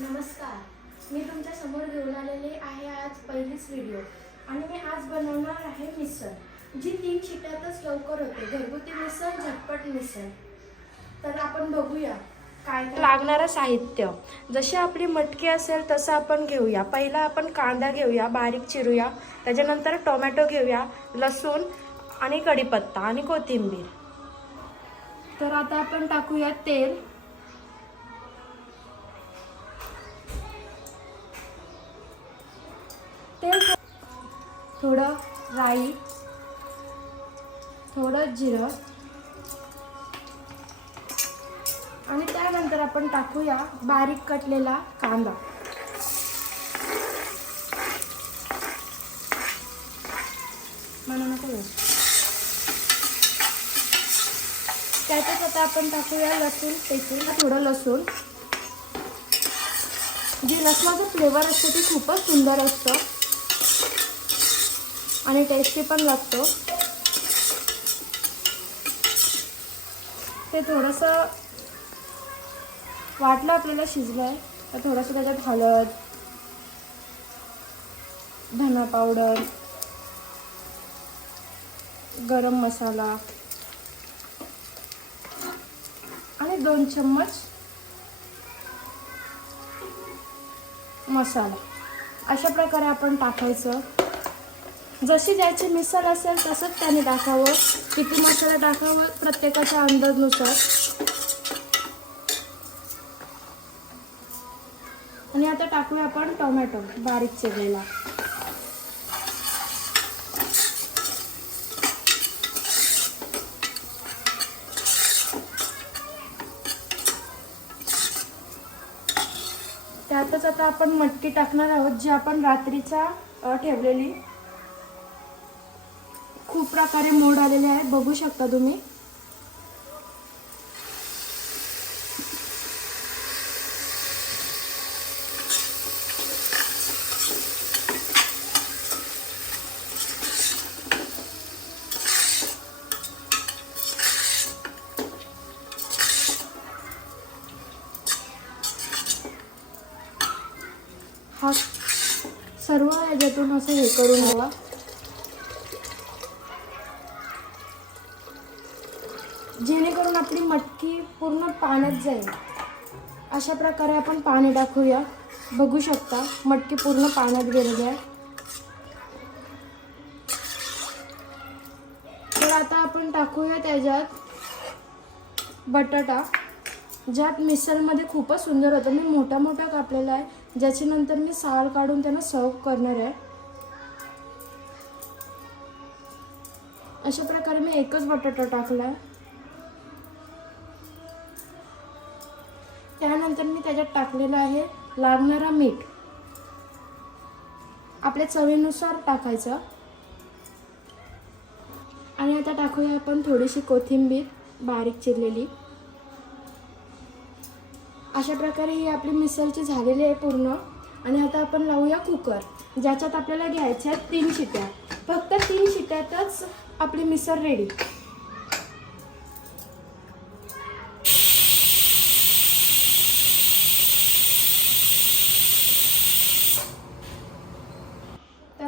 नमस्कार. मी तुमच्यासमोर घेऊन आलेले आहे आज पहिलीच व्हिडिओ आणि मी आज बनवणार आहे मिसळ जी तीन शिट्यातच लवकर होते. घरगुती मिसळ झटपट मिसळ. तर आपण बघूया काय काय लागणारं साहित्य. जशी आपली मटकी असेल तसं आपण घेऊया. पहिला आपण कांदा घेऊया बारीक चिरूया. त्याच्यानंतर टोमॅटो घेऊया लसूण आणि कढीपत्ता आणि कोथिंबीर. तर आता आपण टाकूया तेल. तेल थोडं राई थोडं जिरं आणि त्यानंतर आपण टाकूया बारीक कटलेला कांदा. मला नको आता आपण टाकूया लसूण टेचून थोडं लसूण. जी लसणाचं फ्लेवर असतं ते खूपच सुंदर असतं. आणि टेस्टी पण लागतो. ते थोडंसं वाटलं आपल्याला शिजलं आहे तर थोडंसं त्याच्यात हळद धना पावडर गरम मसाला आणि दोन चम्मच मसाला. अशा प्रकारे आपण टाकायचं. जशी ज्याची मिसळ असेल तसंच त्याने टाकावं किती मसाला टाकावं प्रत्येकाच्या अंदाजनुसार. आणि आता टाकूया आपण टोमॅटो बारीक चिरलेला. त्यातच आता आपण मटकी टाकणार आहोत जी आपण रात्रीचा ठेवलेली. खूप प्रकारे मोड आलेले आहे बघू शकता तुम्ही. हा सर्व याच्यातून असं हे करून हवा जेणेकरून आपली मटकी पूर्ण पाण्यात जाईल. अशा प्रकारे आपण पाणी टाकूया. बघू शकता मटकी पूर्ण पाण्यात गेलेली आहे. तर आता आपण टाकूया त्याच्यात बटाटा. ज्यात मिसळमध्ये खूपच सुंदर होतं. मी मोठा मोठा कापलेला आहे. ज्याची नंतर मी साल काढून त्यांना सर्व करणार आहे. अशा प्रकारे मी एकच बटाटा टाकला आहे त्यानंतर मी त्याच्यात टाकलेलं आहे लागणारा मीठ. आपल्या चवीनुसार टाकायचं. आणि आता टाकूया आपण थोडीशी कोथिंबीर बारीक चिरलेली. अशा प्रकारे ही आपली मिसळची झालेली आहे पूर्ण. आणि आता आपण लावूया कुकर ज्याच्यात आपल्याला घ्यायच्या आहेत तीन शिट्या. फक्त तीन शिट्यातच आपली मिसळ रेडी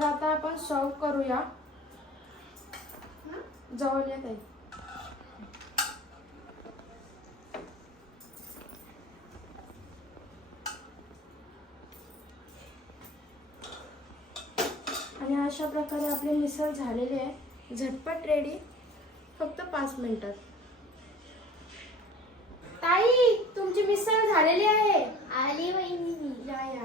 तर आता आपण सर्व करूया. जवळ येत आहे आणि अशा प्रकारे आपले मिसळ झालेले आहे. झटपट रेडी फक्त पाच मिनिटात ताई तुमची मिसळ झालेली आहे. आली वहिनी या या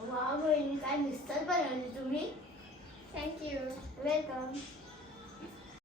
हो, वा बहिणी काय मिस्टर बनवली तुम्ही? Thank you welcome